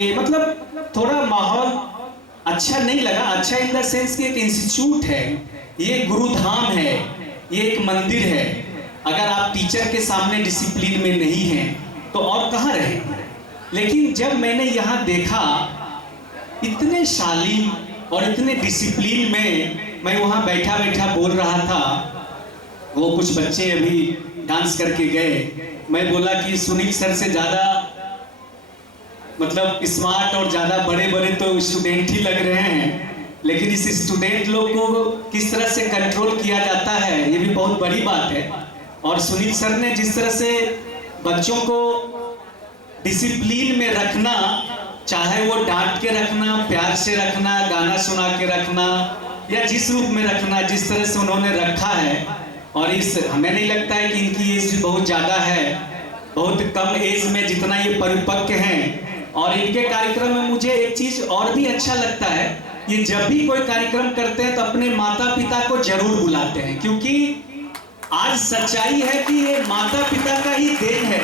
मतलब थोड़ा माहौल अच्छा नहीं लगा। अच्छा इन द सेंस कि एक इंस्टीट्यूट है, ये गुरुधाम है, ये एक मंदिर है। अगर आप टीचर के सामने डिसिप्लिन में नहीं हैं तो और कहाँ रहेंगे। लेकिन जब मैंने यहाँ देखा इतने शालीन और इतने डिसिप्लिन में, मैं वहाँ बैठा बैठा बोल रहा था, वो कुछ बच्चे अभी डांस करके गए। मैं बोला कि सुनील सर से ज़्यादा मतलब स्मार्ट और ज़्यादा बड़े बड़े तो स्टूडेंट ही लग रहे हैं, लेकिन इस स्टूडेंट लोग को किस तरह से कंट्रोल किया जाता है ये भी बहुत बड़ी बात है। और सुनील सर ने जिस तरह से बच्चों को डिसिप्लिन में रखना, चाहे वो डांट के रखना, प्यार से रखना, गाना सुना के रखना या जिस रूप में रखना, जिस तरह से उन्होंने रखा है। और इस हमें नहीं लगता है कि इनकी एज भी बहुत ज़्यादा है, बहुत कम एज में जितना ये परिपक्व हैं। और इनके कार्यक्रम में मुझे एक चीज़ और भी अच्छा लगता है, ये जब भी कोई कार्यक्रम करते हैं तो अपने माता पिता को जरूर बुलाते हैं, क्योंकि आज सच्चाई है कि ये माता पिता का ही देन है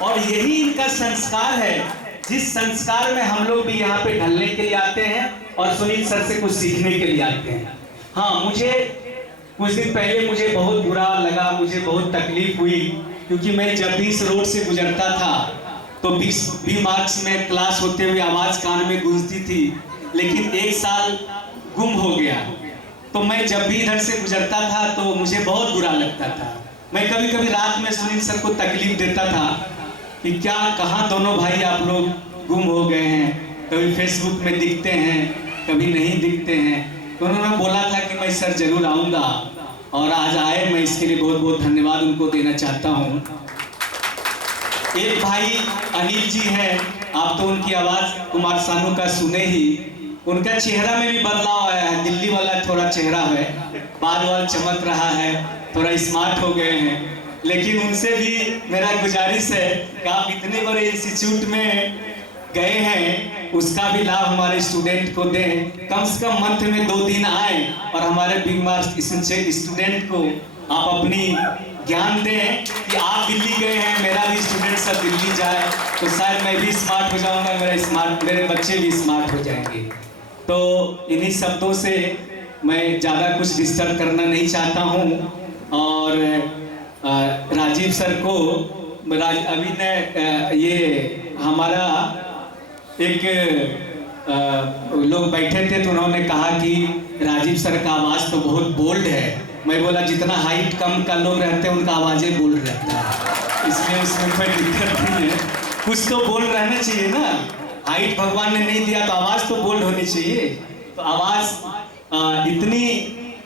और यही इनका संस्कार है, जिस संस्कार में हम लोग भी यहाँ पे ढलने के लिए आते हैं और सुनील सर से कुछ सीखने के लिए आते हैं। हाँ, मुझे कुछ दिन पहले मुझे बहुत बुरा लगा, मुझे बहुत तकलीफ हुई, क्योंकि मैं जब भी इस रोड से गुजरता था तो 20 मार्क्स में क्लास होते हुए आवाज़ कान में गूंजती थी, लेकिन एक साल गुम हो गया। तो मैं जब भी इधर से गुजरता था तो मुझे बहुत बुरा लगता था। मैं कभी कभी रात में सुनील सर को तकलीफ देता था कि क्या कहाँ दोनों भाई आप लोग गुम हो गए हैं, कभी फेसबुक में दिखते हैं कभी नहीं दिखते हैं। तो उन्होंने बोला था कि मैं सर जरूर आऊँगा, और आज आए। मैं इसके लिए बहुत बहुत धन्यवाद उनको देना चाहता हूँ। एक भाई अनिल जी हैं, आप तो उनकी आवाज़ कुमार सानू का सुने ही, उनका चेहरा में भी बदलाव आया है, दिल्ली वाला थोड़ा चेहरा है, बाल वाल चमक रहा है, थोड़ा स्मार्ट हो गए हैं। लेकिन उनसे भी मेरा गुजारिश है कि आप इतने बड़े इंस्टीट्यूट में गए हैं, उसका भी लाभ हमारे स्टूडेंट को दें। कम से कम मंथ में 2 दिन आए और हमारे बिग मार्क्स स्टूडेंट को आप अपनी ज्ञान दें कि आप दिल्ली गए हैं, मेरा भी स्टूडेंट सब दिल्ली जाए तो शायद मैं भी स्मार्ट हो जाऊंगा, मेरे बच्चे भी स्मार्ट हो जाएंगे। तो इन्हीं शब्दों से मैं ज़्यादा कुछ डिस्टर्ब करना नहीं चाहता हूँ। और राजीव सर को अभी ने ये हमारा एक लोग बैठे थे तो उन्होंने कहा कि राजीव सर का आवाज़ तो बहुत बोल्ड है। मैं बोला जितना हाइट कम का लोग रहते हैं उनका आवाज़ें बोल्ड रहता है, इसलिए उसमें कोई दिक्कत नहीं है। कुछ तो बोल्ड रहना चाहिए ना, हाइट भगवान ने नहीं दिया तो आवाज़ तो बोल्ड होनी चाहिए। तो आवाज़ इतनी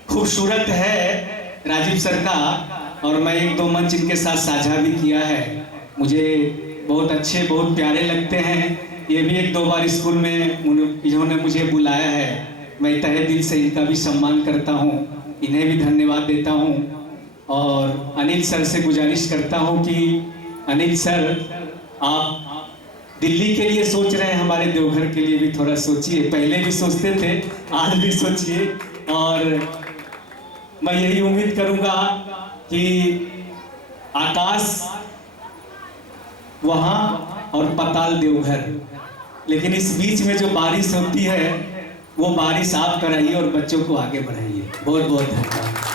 खूबसूरत है राजीव सर का, और मैं 1-2 मंच इनके साथ साझा भी किया है, मुझे बहुत अच्छे बहुत प्यारे लगते हैं। ये भी 1-2 बार स्कूल में इन्होंने मुझे बुलाया है, मैं तहे दिल से इनका भी सम्मान करता हूँ, इन्हें भी धन्यवाद देता हूँ। और अनिल सर से गुजारिश करता हूँ कि अनिल सर आप दिल्ली के लिए सोच रहे हैं, हमारे देवघर के लिए भी थोड़ा सोचिए। पहले भी सोचते थे, आज भी सोचिए। और मैं यही उम्मीद करूँगा कि आकाश वहाँ और पाताल देवघर, लेकिन इस बीच में जो बारिश होती है वो बारिश आप कराइए और बच्चों को आगे बढ़ाइए। बहुत बहुत धन्यवाद।